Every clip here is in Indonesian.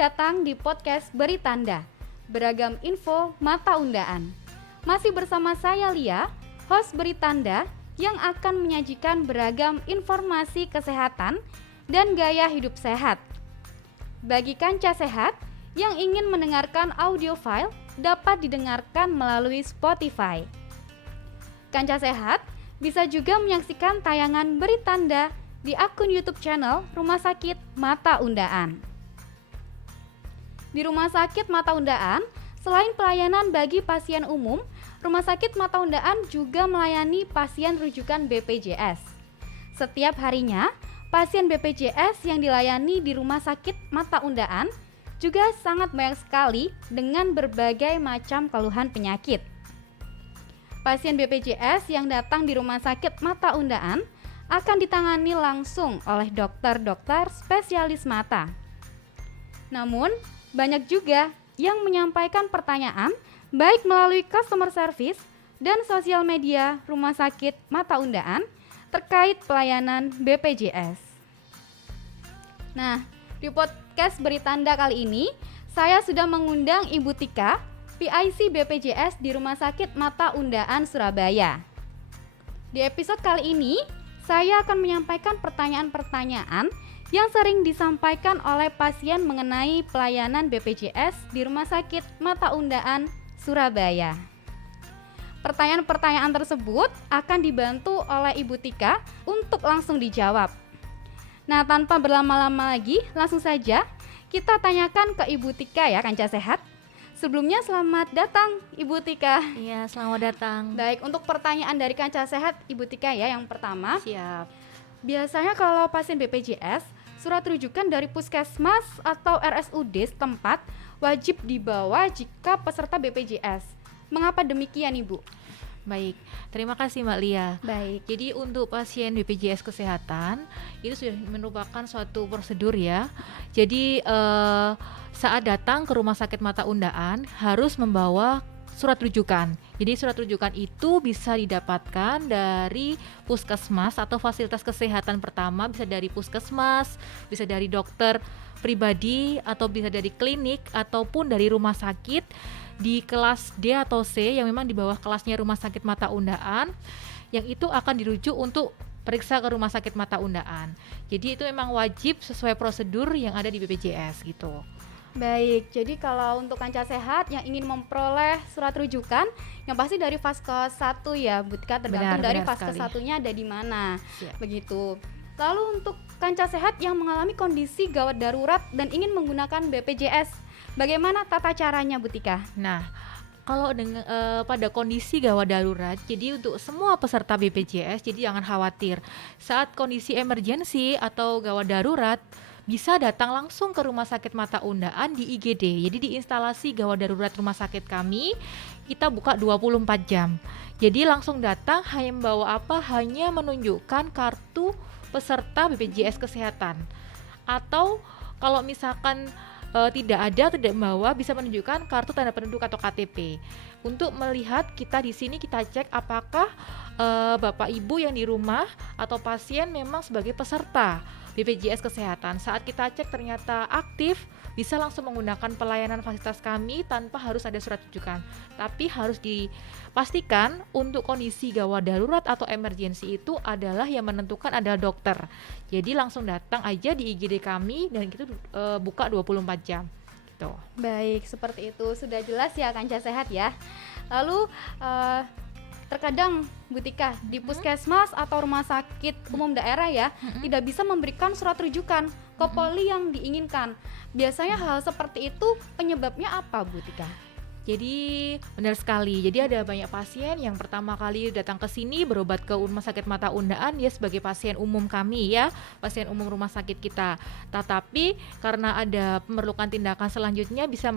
datang di podcast Beri Tanda, beragam info mata undaan. Masih bersama saya Lia, host Beri Tanda yang akan menyajikan beragam informasi kesehatan dan gaya hidup sehat. Bagi kanca sehat yang ingin mendengarkan audio file dapat didengarkan melalui Spotify. Kanca sehat bisa juga menyaksikan tayangan Beri Tanda di akun YouTube channel Rumah Sakit Mata Undaan. Di Rumah Sakit Mata Undaan, selain pelayanan bagi pasien umum, Rumah Sakit Mata Undaan juga melayani pasien rujukan BPJS. Setiap harinya, pasien BPJS yang dilayani di Rumah Sakit Mata Undaan juga sangat banyak sekali dengan berbagai macam keluhan penyakit. Pasien BPJS yang datang di Rumah Sakit Mata Undaan akan ditangani langsung oleh dokter-dokter spesialis mata. Namun, banyak juga yang menyampaikan pertanyaan baik melalui customer service dan sosial media Rumah Sakit Mata Undaan terkait pelayanan BPJS. Nah, di podcast Beri Tanda kali ini, saya sudah mengundang Ibu Tika, PIC BPJS di Rumah Sakit Mata Undaan Surabaya. Di episode kali ini, saya akan menyampaikan pertanyaan-pertanyaan yang sering disampaikan oleh pasien mengenai pelayanan BPJS di Rumah Sakit Mata Undaan Surabaya. Pertanyaan-pertanyaan tersebut akan dibantu oleh Ibu Tika untuk langsung dijawab. Nah, tanpa berlama-lama lagi, langsung saja kita tanyakan ke Ibu Tika ya, kanca sehat. Sebelumnya selamat datang Ibu Tika. Iya, selamat datang. Baik, untuk pertanyaan dari kanca sehat Ibu Tika ya, yang pertama. Siap. Biasanya kalau pasien BPJS, surat rujukan dari puskesmas atau RSUD setempat wajib dibawa jika peserta BPJS. Mengapa demikian, Ibu? Baik, terima kasih Mbak Lia. Baik. Jadi untuk pasien BPJS Kesehatan itu sudah merupakan suatu prosedur ya. Jadi saat datang ke Rumah Sakit Mata Undaan harus membawa surat rujukan. Jadi surat rujukan itu bisa didapatkan dari puskesmas atau fasilitas kesehatan pertama, bisa dari puskesmas, bisa dari dokter pribadi, atau bisa dari klinik, ataupun dari rumah sakit di kelas D atau C yang memang di bawah kelasnya Rumah Sakit Mata Undaan, yang itu akan dirujuk untuk periksa ke Rumah Sakit Mata Undaan. Jadi itu memang wajib sesuai prosedur yang ada di BPJS gitu. Baik, jadi kalau untuk kanca sehat yang ingin memperoleh surat rujukan, yang pasti dari Vaskes 1 ya, Bu Tika, tergantung dari Vaskes 1-nya ada di mana. Siap. Begitu. Lalu untuk kanca sehat yang mengalami kondisi gawat darurat dan ingin menggunakan BPJS, bagaimana tata caranya, Bu Tika? Nah, kalau pada kondisi gawat darurat, jadi untuk semua peserta BPJS, jadi jangan khawatir. Saat kondisi emergensi atau gawat darurat, bisa datang langsung ke Rumah Sakit Mata Undaan di IGD. Jadi di instalasi gawat darurat rumah sakit kami, kita buka 24 jam. Jadi langsung datang, hanya membawa apa? Hanya menunjukkan kartu peserta BPJS Kesehatan. Atau kalau misalkan tidak membawa, bisa menunjukkan kartu tanda penduduk atau KTP. Untuk melihat kita di sini, kita cek apakah Bapak Ibu yang di rumah atau pasien memang sebagai peserta BPJS Kesehatan. Saat kita cek ternyata aktif, bisa langsung menggunakan pelayanan fasilitas kami tanpa harus ada surat rujukan. Tapi harus dipastikan untuk kondisi gawat darurat atau emergensi itu adalah yang menentukan adalah dokter. Jadi langsung datang aja di IGD kami dan itu buka 24 jam. Gitu. Baik, seperti itu. Sudah jelas ya kanca sehat ya. Lalu terkadang Bu Tika di puskesmas atau rumah sakit umum daerah ya tidak bisa memberikan surat rujukan ke poli yang diinginkan. Biasanya hal seperti itu penyebabnya apa, Bu Tika? Jadi benar sekali. Jadi ada banyak pasien yang pertama kali datang ke sini berobat ke Rumah Sakit Mata Undaan, dia sebagai pasien umum kami ya, pasien umum rumah sakit kita. Tetapi karena ada memerlukan tindakan selanjutnya bisa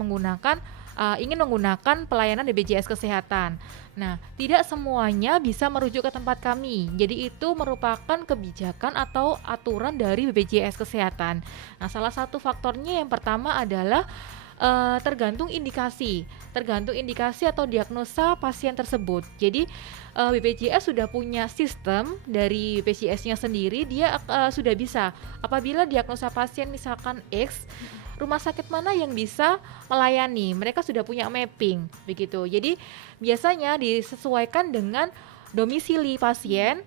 ingin menggunakan pelayanan BPJS Kesehatan. Nah, tidak semuanya bisa merujuk ke tempat kami. Jadi itu merupakan kebijakan atau aturan dari BPJS Kesehatan. Nah, salah satu faktornya yang pertama adalah tergantung indikasi atau diagnosa pasien tersebut. Jadi BPJS sudah punya sistem dari BPJS-nya sendiri, dia sudah bisa apabila diagnosa pasien misalkan X, rumah sakit mana yang bisa melayani. Mereka sudah punya mapping begitu. Jadi biasanya disesuaikan dengan domisili pasien.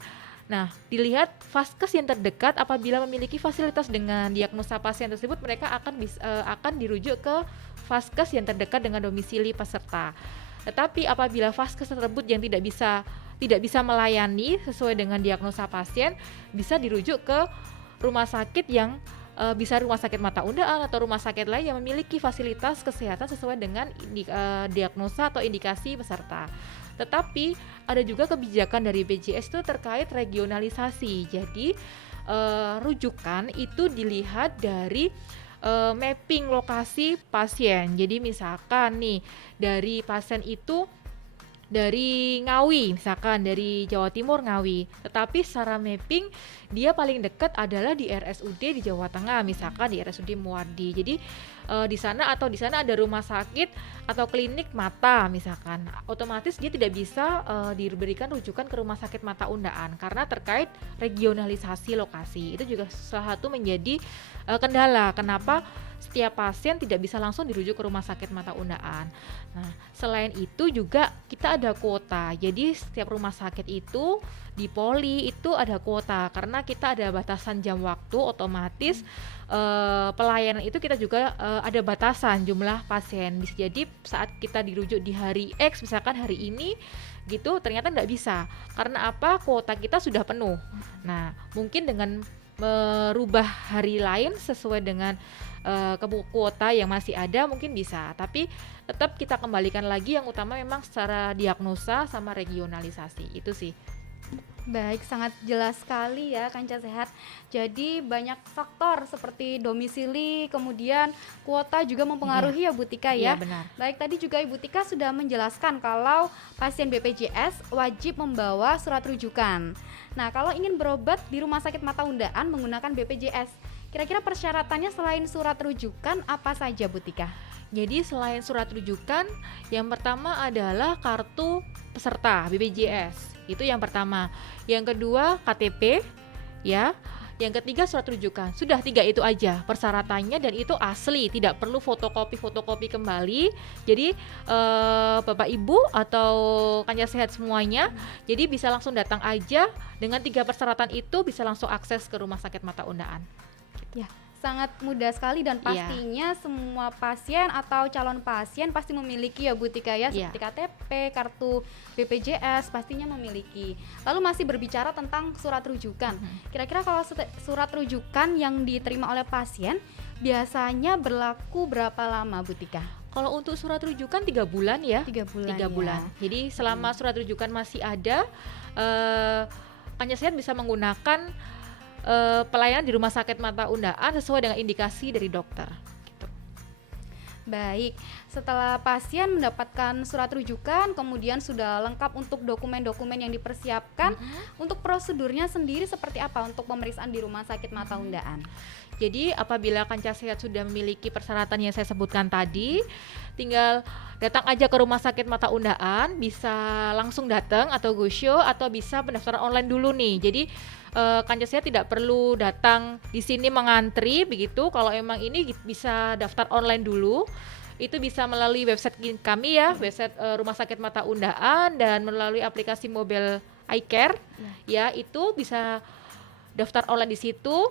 Nah, dilihat vaskes yang terdekat apabila memiliki fasilitas dengan diagnosa pasien tersebut, mereka akan dirujuk ke vaskes yang terdekat dengan domisili peserta. Tetapi apabila vaskes tersebut yang tidak bisa melayani sesuai dengan diagnosa pasien, bisa dirujuk ke rumah sakit yang bisa rumah sakit mata undaan atau rumah sakit lain yang memiliki fasilitas kesehatan sesuai dengan diagnosa atau indikasi peserta. Tetapi ada juga kebijakan dari BPJS itu terkait regionalisasi. Jadi rujukan itu dilihat dari mapping lokasi pasien. Jadi misalkan nih dari pasien itu dari Ngawi, misalkan dari Jawa Timur Ngawi, tetapi secara mapping dia paling dekat adalah di RSUD di Jawa Tengah, misalkan di RSUD Muwardi. Jadi di sana ada rumah sakit atau klinik mata misalkan, otomatis dia tidak bisa diberikan rujukan ke rumah sakit mata undaan karena terkait regionalisasi lokasi. Itu juga salah satu menjadi kendala kenapa setiap pasien tidak bisa langsung dirujuk ke rumah sakit mata undaan. Nah, selain itu juga kita ada kuota. Jadi setiap rumah sakit itu di poli itu ada kuota karena kita ada batasan jam waktu, otomatis pelayanan itu kita juga ada batasan jumlah pasien. Bisa jadi saat kita dirujuk di hari X, misalkan hari ini gitu, ternyata nggak bisa. Karena apa? Kuota kita sudah penuh. Nah, mungkin dengan merubah hari lain sesuai dengan kuota yang masih ada mungkin bisa, tapi tetap kita kembalikan lagi yang utama memang secara diagnosa sama regionalisasi itu sih. Baik, sangat jelas sekali ya Kanca Sehat. Jadi banyak faktor seperti domisili, kemudian kuota juga mempengaruhi ya Bu Tika ya. Iya, benar. Baik, tadi juga Ibu Tika sudah menjelaskan kalau pasien BPJS wajib membawa surat rujukan. Nah, kalau ingin berobat di rumah sakit mata undaan menggunakan BPJS, kira-kira persyaratannya selain surat rujukan apa saja Bu Tika? Jadi selain surat rujukan, yang pertama adalah kartu peserta BPJS. Itu yang pertama. Yang kedua KTP ya. Yang ketiga surat rujukan. Sudah 3 itu aja persyaratannya dan itu asli, tidak perlu fotokopi kembali. Jadi Bapak Ibu atau Kanca Sehat semuanya, jadi bisa langsung datang aja dengan 3 persyaratan itu bisa langsung akses ke rumah sakit mata undaan. Ya, sangat mudah sekali dan pastinya semua pasien atau calon pasien pasti memiliki ya Bu Tika ya, seperti KTP, kartu BPJS pastinya memiliki. Lalu masih berbicara tentang surat rujukan. Kira-kira kalau surat rujukan yang diterima oleh pasien biasanya berlaku berapa lama Bu Tika? Kalau untuk surat rujukan 3 bulan ya. 3 bulan. 3 bulan. Jadi selama surat rujukan masih ada, Kanca Sehat bisa menggunakan pelayanan di rumah sakit mata undaan sesuai dengan indikasi dari dokter. Gitu. Baik, setelah pasien mendapatkan surat rujukan, kemudian sudah lengkap untuk dokumen-dokumen yang dipersiapkan, untuk prosedurnya sendiri seperti apa untuk pemeriksaan di rumah sakit mata undaan? Jadi apabila Kanca Sehat sudah memiliki persyaratan yang saya sebutkan tadi, tinggal datang aja ke rumah sakit mata undaan, bisa langsung datang atau go show atau bisa pendaftaran online dulu nih. Jadi Kanca Sehat tidak perlu datang di sini mengantri begitu. Kalau emang ini bisa daftar online dulu. Itu bisa melalui website kami ya, website rumah sakit mata undaan dan melalui aplikasi mobile iCare. Ya, itu bisa daftar online di situ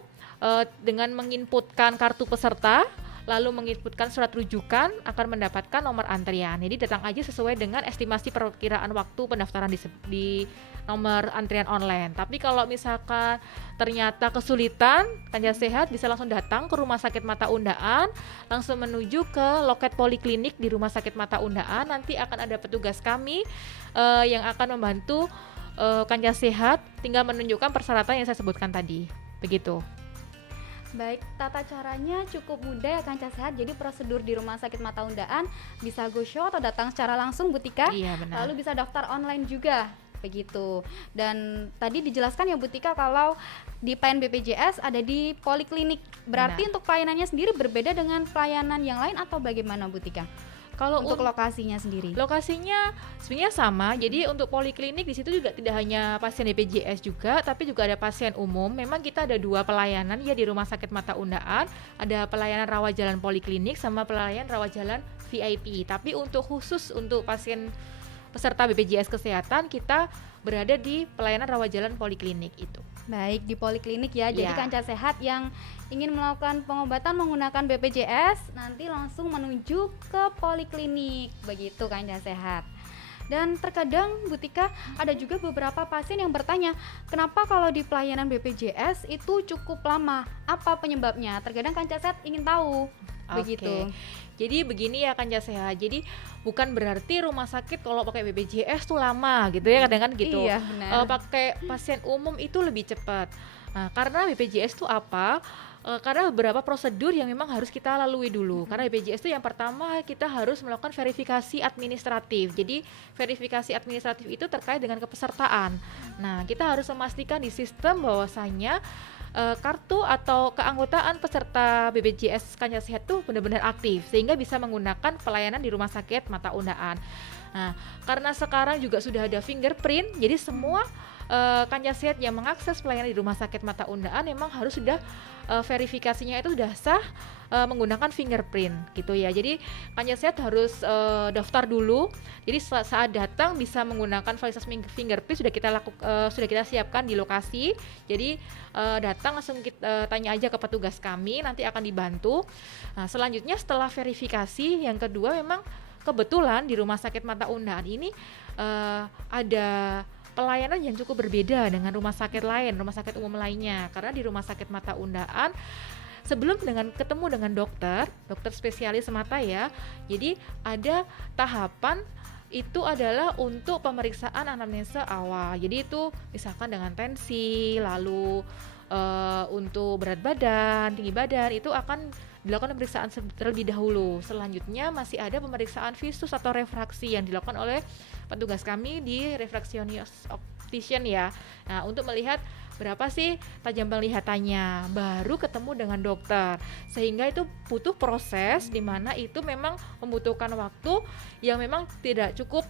dengan menginputkan kartu peserta, lalu menginputkan surat rujukan, akan mendapatkan nomor antrian. Jadi datang aja sesuai dengan estimasi perkiraan waktu pendaftaran di nomor antrian online. Tapi kalau misalkan ternyata kesulitan, Kanca Sehat bisa langsung datang ke rumah sakit mata undaan, langsung menuju ke loket poliklinik di rumah sakit mata undaan. Nanti akan ada petugas kami yang akan membantu Kanca Sehat, tinggal menunjukkan persyaratan yang saya sebutkan tadi. Begitu. Baik, tata caranya cukup mudah ya Kanca Sehat. Jadi prosedur di rumah sakit mata undaan bisa go show atau datang secara langsung Bu Tika. Iya, benar. Lalu bisa daftar online juga begitu. Dan tadi dijelaskan ya Bu Tika kalau di pelayanan BPJS ada di poliklinik. Berarti untuk pelayanannya sendiri berbeda dengan pelayanan yang lain atau bagaimana Bu Tika? Kalau untuk lokasinya sendiri? lokasinya sebenarnya sama. Jadi untuk poliklinik di situ juga tidak hanya pasien BPJS juga, tapi juga ada pasien umum. Memang kita ada 2 pelayanan ya di Rumah Sakit Mata Undaan. Ada pelayanan rawat jalan poliklinik sama pelayanan rawat jalan VIP. Tapi untuk khusus untuk pasien peserta BPJS Kesehatan, kita berada di pelayanan rawat jalan poliklinik itu. Baik, di poliklinik ya. Jadi Iya. Kanca Sehat yang ingin melakukan pengobatan menggunakan BPJS nanti langsung menuju ke poliklinik, begitu Kanca Sehat. Dan terkadang Bu Tika ada juga beberapa pasien yang bertanya, kenapa kalau di pelayanan BPJS itu cukup lama? Apa penyebabnya? Terkadang Kanca Sehat ingin tahu. Begitu. Oke. Jadi begini ya Kanca Sehat. Jadi bukan berarti rumah sakit kalau pakai BPJS tuh lama gitu ya, kadang kan gitu. Iya, benar. Pakai pasien umum itu lebih cepat. Nah, karena BPJS itu apa? Karena beberapa prosedur yang memang harus kita lalui dulu. Karena BPJS itu yang pertama kita harus melakukan verifikasi administratif. Jadi verifikasi administratif itu terkait dengan kepesertaan. Nah, kita harus memastikan di sistem bahwasanya kartu atau keanggotaan peserta BPJS Kanca Sehat tuh benar-benar aktif sehingga bisa menggunakan pelayanan di Rumah Sakit Mata Undaan. Nah, karena sekarang juga sudah ada fingerprint, jadi semua Kanca Sehat yang mengakses pelayanan di Rumah Sakit Mata Undaan memang harus sudah verifikasinya itu sudah sah menggunakan fingerprint gitu ya. Jadi Kanca Sehat harus daftar dulu. Jadi saat datang bisa menggunakan validitas fingerprint sudah kita siapkan di lokasi. Jadi datang langsung kita tanya aja ke petugas kami, nanti akan dibantu. Nah, selanjutnya setelah verifikasi yang kedua memang kebetulan di Rumah Sakit Mata Undaan ini ada pelayanan yang cukup berbeda dengan rumah sakit lain, rumah sakit umum lainnya. Karena di Rumah Sakit Mata Undaan sebelum ketemu dengan dokter spesialis mata ya. Jadi ada tahapan itu adalah untuk pemeriksaan anamnesa awal. Jadi itu misalkan dengan tensi, lalu untuk berat badan, tinggi badan itu akan dilakukan pemeriksaan terlebih dahulu. Selanjutnya masih ada pemeriksaan visus atau refraksi yang dilakukan oleh petugas kami di refractionist optician ya. Nah, untuk melihat berapa sih tajam penglihatannya, baru ketemu dengan dokter. Sehingga itu butuh proses di mana itu memang membutuhkan waktu yang memang tidak cukup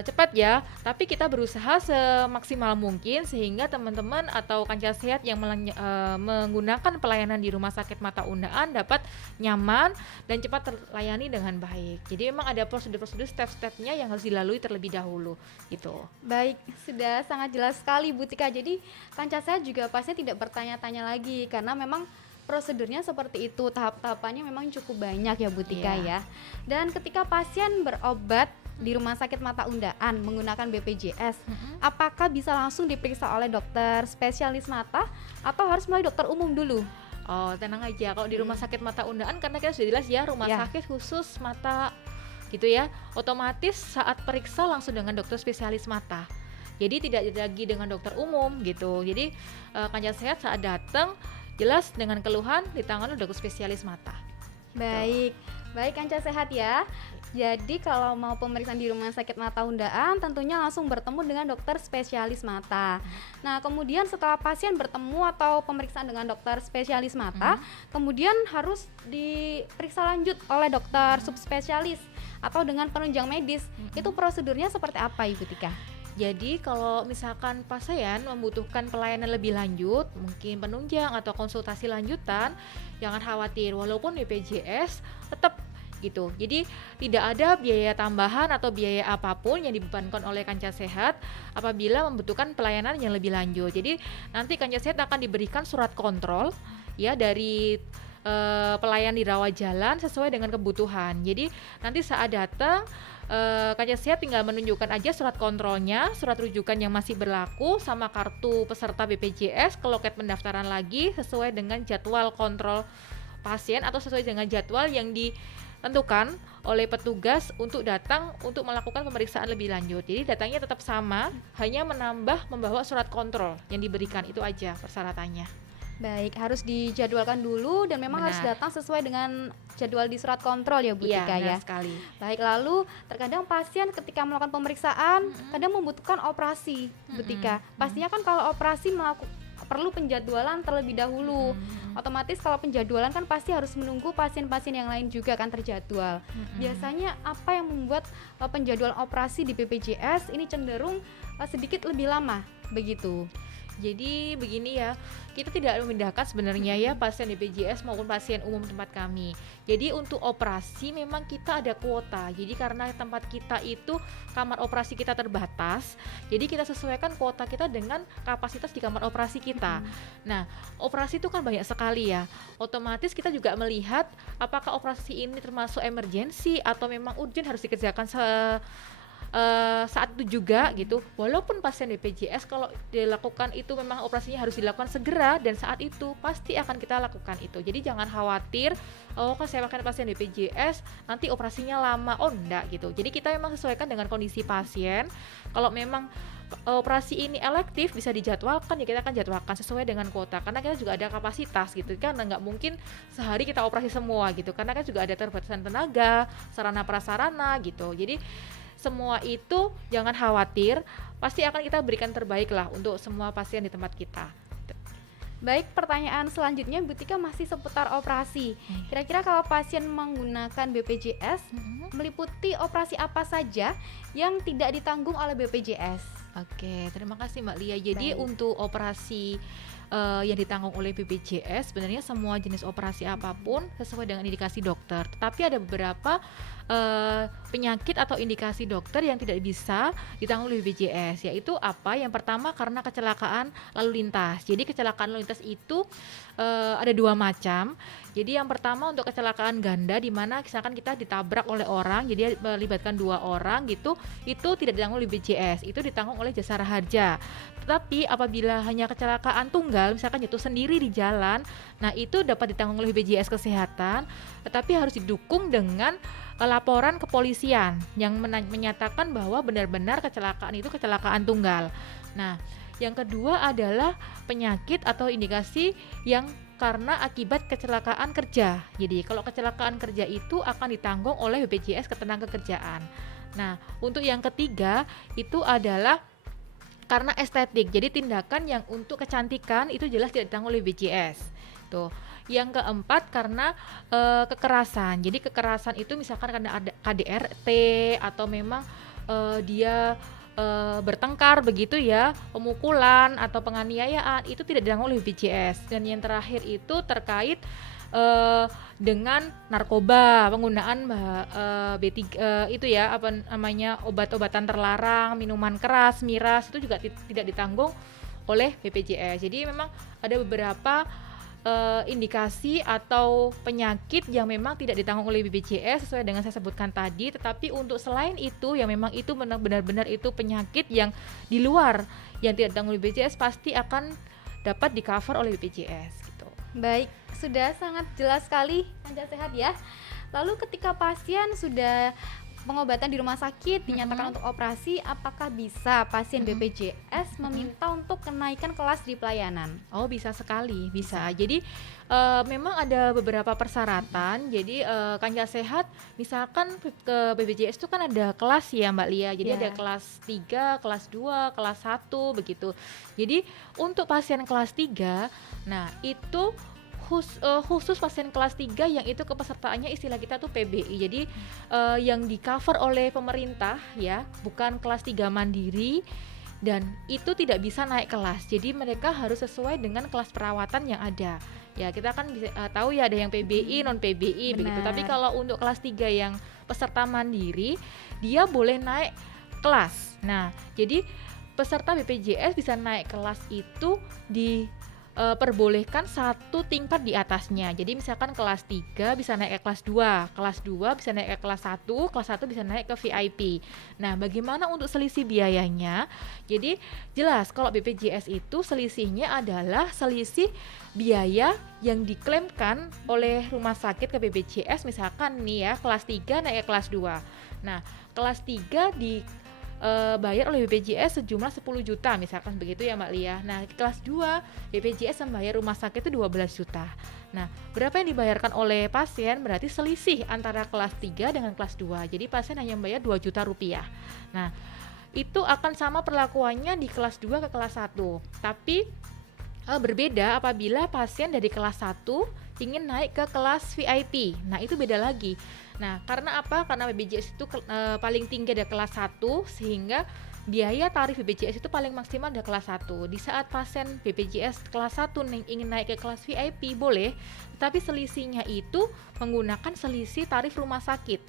cepat ya, tapi kita berusaha semaksimal mungkin sehingga teman-teman atau Kanca Sehat yang menggunakan pelayanan di Rumah Sakit Mata Undaan dapat nyaman dan cepat terlayani dengan baik. Jadi memang ada prosedur-prosedur step-stepnya yang harus dilalui terlebih dahulu gitu. Baik, sudah sangat jelas sekali Bu Tika. Jadi Kanca Sehat juga pastinya tidak bertanya-tanya lagi karena memang prosedurnya seperti itu, tahap-tahapannya memang cukup banyak ya Bu Tika ya. Dan ketika pasien berobat di Rumah Sakit Mata Undaan menggunakan BPJS, apakah bisa langsung diperiksa oleh dokter spesialis mata atau harus melalui dokter umum dulu? Oh, tenang aja. Kalau di Rumah Sakit Mata Undaan karena kita sudah jelas ya rumah sakit khusus mata gitu ya. Otomatis saat periksa langsung dengan dokter spesialis mata. Jadi tidak lagi dengan dokter umum gitu. Jadi Kanca Sehat saat datang jelas dengan keluhan ditangani oleh dokter spesialis mata. Baik, baik Kanca Sehat ya. Jadi kalau mau pemeriksaan di Rumah Sakit Mata Undaan tentunya langsung bertemu dengan dokter spesialis mata. Nah, kemudian setelah pasien bertemu atau pemeriksaan dengan dokter spesialis mata, kemudian harus diperiksa lanjut oleh dokter subspesialis atau dengan penunjang medis. Itu prosedurnya seperti apa Ibu Tika? Jadi kalau misalkan pasien membutuhkan pelayanan lebih lanjut, mungkin penunjang atau konsultasi lanjutan, jangan khawatir, walaupun BPJS tetap gitu. Jadi tidak ada biaya tambahan atau biaya apapun yang dibebankan oleh Kanca Sehat apabila membutuhkan pelayanan yang lebih lanjut. Jadi nanti Kanca Sehat akan diberikan surat kontrol ya dari pelayan di rawat jalan sesuai dengan kebutuhan. Jadi nanti saat datang Kanca Sehat tinggal menunjukkan aja surat kontrolnya, surat rujukan yang masih berlaku sama kartu peserta BPJS ke loket pendaftaran lagi sesuai dengan jadwal kontrol pasien atau sesuai dengan jadwal yang ditentukan oleh petugas untuk datang untuk melakukan pemeriksaan lebih lanjut. Jadi datangnya tetap sama, hanya membawa surat kontrol yang diberikan, itu aja persyaratannya. Baik, harus dijadwalkan dulu dan memang harus datang sesuai dengan jadwal di surat kontrol ya Bu Tika ya. Sekali. Baik, lalu terkadang pasien ketika melakukan pemeriksaan kadang membutuhkan operasi Bu Tika. Pastinya kan kalau operasi perlu penjadwalan terlebih dahulu. Otomatis kalau penjadwalan kan pasti harus menunggu pasien-pasien yang lain juga kan terjadwal. Biasanya apa yang membuat penjadwalan operasi di BPJS ini cenderung sedikit lebih lama begitu? Jadi begini ya, kita tidak memindahkan sebenarnya ya pasien BPJS maupun pasien umum tempat kami. Jadi untuk operasi memang kita ada kuota. Jadi karena tempat kita itu kamar operasi kita terbatas, jadi kita sesuaikan kuota kita dengan kapasitas di kamar operasi kita. Nah, operasi itu kan banyak sekali ya. Otomatis kita juga melihat apakah operasi ini termasuk emergensi atau memang urgent harus dikerjakan saat itu juga gitu. Walaupun pasien BPJS kalau dilakukan itu memang operasinya harus dilakukan segera dan saat itu pasti akan kita lakukan itu. Jadi jangan khawatir, oh kan saya pakai pasien BPJS nanti operasinya lama. Oh enggak gitu. Jadi kita memang sesuaikan dengan kondisi pasien. Kalau memang operasi ini elektif bisa dijadwalkan ya kita akan jadwalkan sesuai dengan kuota karena kita juga ada kapasitas gitu kan, nggak mungkin sehari kita operasi semua gitu karena kan juga ada terbatasan tenaga, sarana prasarana gitu. Jadi semua itu jangan khawatir, pasti akan kita berikan terbaik lah untuk semua pasien di tempat kita. Baik, pertanyaan selanjutnya Bu Tika masih seputar operasi. Kira-kira kalau pasien menggunakan BPJS, meliputi operasi apa saja yang tidak ditanggung oleh BPJS? Oke, terima kasih Mbak Lia. Jadi Baik. untuk operasi yang ditanggung oleh BPJS sebenarnya semua jenis operasi apapun sesuai dengan indikasi dokter. Tetapi ada beberapa penyakit atau indikasi dokter yang tidak bisa ditanggung oleh BPJS, yaitu apa? Yang pertama karena kecelakaan lalu lintas. Jadi kecelakaan lalu lintas itu ada dua macam. Jadi yang pertama untuk kecelakaan ganda di mana misalkan kita ditabrak oleh orang, jadi melibatkan dua orang gitu, itu tidak ditanggung oleh BPJS, itu ditanggung oleh Jasara Harja. Tetapi apabila hanya kecelakaan tunggal, misalkan jatuh sendiri di jalan, nah itu dapat ditanggung oleh BPJS Kesehatan, tetapi harus didukung dengan laporan kepolisian yang menyatakan bahwa benar-benar kecelakaan itu kecelakaan tunggal. Nah, yang kedua adalah penyakit atau indikasi yang karena akibat kecelakaan kerja. Jadi kalau kecelakaan kerja itu akan ditanggung oleh BPJS Ketenagakerjaan. Nah, untuk yang ketiga itu adalah karena estetik. Jadi tindakan yang untuk kecantikan itu jelas tidak ditanggung oleh BPJS. Tuh. Yang keempat karena kekerasan. Jadi kekerasan itu misalkan karena ada KDRT atau memang dia bertengkar begitu ya, pemukulan atau penganiayaan itu tidak ditanggung oleh BPJS. Dan yang terakhir itu terkait dengan narkoba, penggunaan B3 itu ya apa namanya obat-obatan terlarang, minuman keras, miras itu juga tidak ditanggung oleh BPJS. Jadi memang ada beberapa indikasi atau penyakit yang memang tidak ditanggung oleh BPJS sesuai dengan saya sebutkan tadi, tetapi untuk selain itu yang memang itu benar-benar itu penyakit yang di luar yang tidak ditanggung oleh BPJS pasti akan dapat di cover oleh BPJS gitu. Baik, sudah sangat jelas sekali Anda sehat ya. Lalu ketika pasien sudah pengobatan di rumah sakit dinyatakan untuk operasi, apakah bisa pasien BPJS meminta untuk kenaikan kelas di pelayanan? Oh bisa sekali, bisa. Jadi memang ada beberapa persyaratan. Jadi Kancah Sehat misalkan ke BPJS itu kan ada kelas ya Mbak Lia. Jadi ada kelas 3, kelas 2, kelas 1 begitu. Jadi untuk pasien kelas 3, nah itu khusus pasien kelas 3 yang itu kepesertaannya istilah kita tuh PBI. Jadi yang di cover oleh pemerintah ya, bukan kelas 3 mandiri dan itu tidak bisa naik kelas. Jadi mereka harus sesuai dengan kelas perawatan yang ada. Ya, kita kan bisa tahu ya ada yang PBI, non PBI begitu. Tapi kalau untuk kelas 3 yang peserta mandiri, dia boleh naik kelas. Nah, jadi peserta BPJS bisa naik kelas itu perbolehkan satu tingkat di atasnya. Jadi misalkan kelas 3 bisa naik ke kelas 2, kelas 2 bisa naik ke kelas 1, kelas 1 bisa naik ke VIP. Nah, bagaimana untuk selisih biayanya? Jadi jelas kalau BPJS itu selisihnya adalah selisih biaya yang diklaimkan oleh rumah sakit ke BPJS, misalkan nih ya kelas 3 naik ke kelas 2. Nah, kelas 3 bayar oleh BPJS sejumlah 10 juta misalkan begitu ya Mbak Lia. Nah kelas 2 BPJS membayar rumah sakit itu 12 juta. Nah berapa yang dibayarkan oleh pasien berarti selisih antara kelas 3 dengan kelas 2. Jadi pasien hanya membayar 2 juta rupiah. Nah itu akan sama perlakuannya di kelas 2 ke kelas 1. Tapi Berbeda apabila pasien dari kelas 1 ingin naik ke kelas VIP. Nah, itu beda lagi. Nah, karena apa? Karena BPJS itu paling tinggi ada kelas 1, sehingga biaya tarif BPJS itu paling maksimal ada kelas 1. Di saat pasien BPJS kelas 1 ingin naik ke kelas VIP boleh, tapi selisihnya itu menggunakan selisih tarif rumah sakit.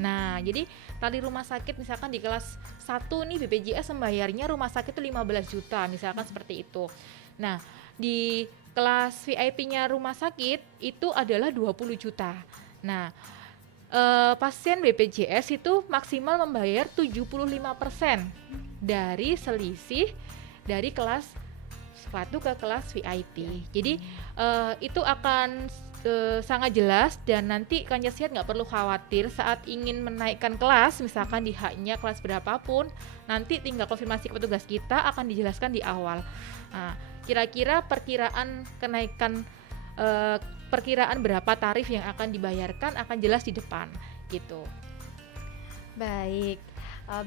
Nah, jadi tarif rumah sakit misalkan di kelas 1 nih BPJS membayarnya rumah sakit itu 15 juta, misalkan seperti itu. Nah, di kelas VIP-nya rumah sakit itu adalah 20 juta. Nah, pasien BPJS itu maksimal membayar 75% dari selisih dari kelas 1 ke kelas VIP. Jadi itu akan sangat jelas, dan nanti Kanca Sehat nggak perlu khawatir saat ingin menaikkan kelas, misalkan di haknya kelas berapapun, nanti tinggal konfirmasi ke petugas kita, akan dijelaskan di awal. Nah, kira-kira perkiraan kenaikan perkiraan berapa tarif yang akan dibayarkan akan jelas di depan gitu. Baik,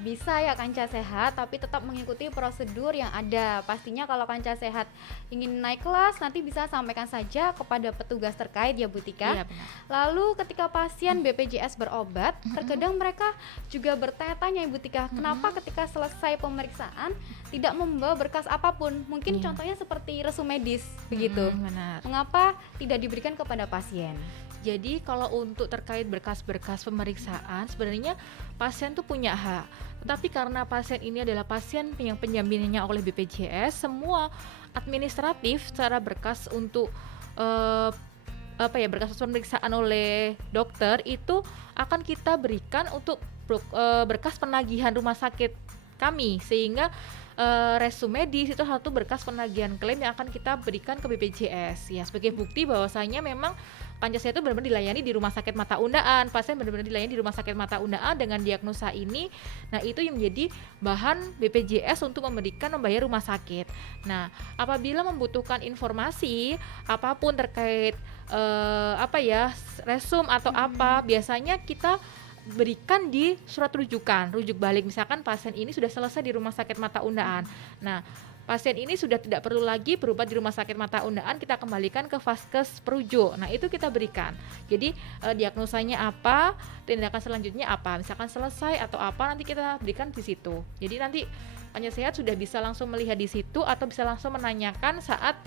bisa ya Kanca Sehat, tapi tetap mengikuti prosedur yang ada. Pastinya kalau Kanca Sehat ingin naik kelas, nanti bisa sampaikan saja kepada petugas terkait ya Bu Tika. Iya, benar. Lalu ketika pasien BPJS berobat, terkadang mereka juga bertanya-tanya Ibu Tika, kenapa ketika selesai pemeriksaan tidak membawa berkas apapun? Mungkin Iya. contohnya seperti resume medis begitu. Benar. Mengapa tidak diberikan kepada pasien? Jadi kalau untuk terkait berkas-berkas pemeriksaan, sebenarnya pasien tuh punya hak. Tetapi karena pasien ini adalah pasien yang penjaminannya oleh BPJS, semua administratif secara berkas untuk berkas pemeriksaan oleh dokter itu akan kita berikan untuk berkas penagihan rumah sakit kami, sehingga resume medis itu satu berkas penagihan klaim yang akan kita berikan ke BPJS ya, sebagai bukti bahwasanya memang Kanca Sehat itu benar-benar dilayani di Rumah Sakit Mata Undaan, pasien benar-benar dilayani di Rumah Sakit Mata Undaan dengan diagnosa ini. Nah, itu yang menjadi bahan BPJS untuk membayar rumah sakit. Nah, apabila membutuhkan informasi apapun terkait resum atau apa, biasanya kita berikan di surat rujukan, rujuk balik. Misalkan pasien ini sudah selesai di Rumah Sakit Mata Undaan. Nah, pasien ini sudah tidak perlu lagi berobat di Rumah Sakit Mata Undaan, kita kembalikan ke Vaskes perujuk. Nah, itu kita berikan. Jadi diagnosanya apa, tindakan selanjutnya apa. Misalkan selesai atau apa, nanti kita berikan di situ. Jadi nanti Kanca Sehat sudah bisa langsung melihat di situ atau bisa langsung menanyakan saat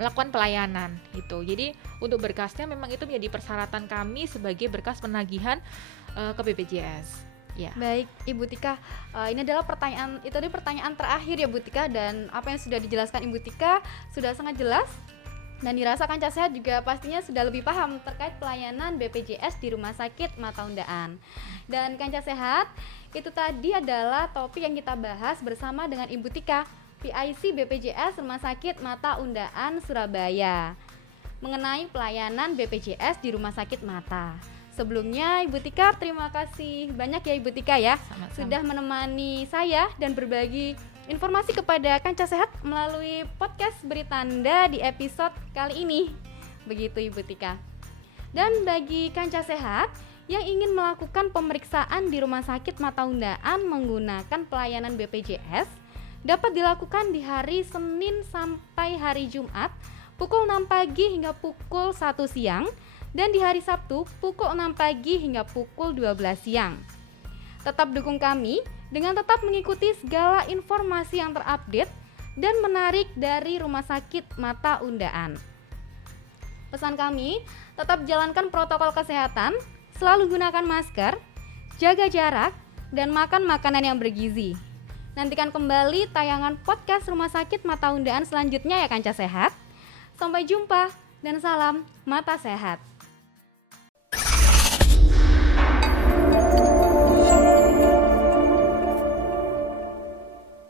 melakukan pelayanan itu. Jadi untuk berkasnya memang itu menjadi persyaratan kami sebagai berkas penagihan ke BPJS. Ya. Baik, Ibu Tika, ini adalah pertanyaan terakhir ya Bu Tika, dan apa yang sudah dijelaskan Ibu Tika sudah sangat jelas, dan dirasa Kanca Sehat juga pastinya sudah lebih paham terkait pelayanan BPJS di Rumah Sakit Mata Undaan. Dan Kanca Sehat, itu tadi adalah topik yang kita bahas bersama dengan Ibu Tika, PIC BPJS Rumah Sakit Mata Undaan Surabaya, mengenai pelayanan BPJS di Rumah Sakit Mata. Sebelumnya Ibu Tika, terima kasih banyak ya Ibu Tika ya, Sama-sama. sudah menemani saya dan berbagi informasi kepada Kanca Sehat melalui podcast Beri Tanda di episode kali ini. Begitu Ibu Tika. Dan bagi Kanca Sehat yang ingin melakukan pemeriksaan di Rumah Sakit Mata Undaan menggunakan pelayanan BPJS, dapat dilakukan di hari Senin sampai hari Jumat pukul 6 pagi hingga pukul 1 siang, dan di hari Sabtu pukul 6 pagi hingga pukul 12 siang. Tetap dukung kami dengan tetap mengikuti segala informasi yang terupdate dan menarik dari Rumah Sakit Mata Undaan. Pesan kami, tetap jalankan protokol kesehatan, selalu gunakan masker, jaga jarak, dan makan makanan yang bergizi. Nantikan kembali tayangan podcast Rumah Sakit Mata Undaan selanjutnya ya Kanca Sehat. Sampai jumpa dan salam mata sehat.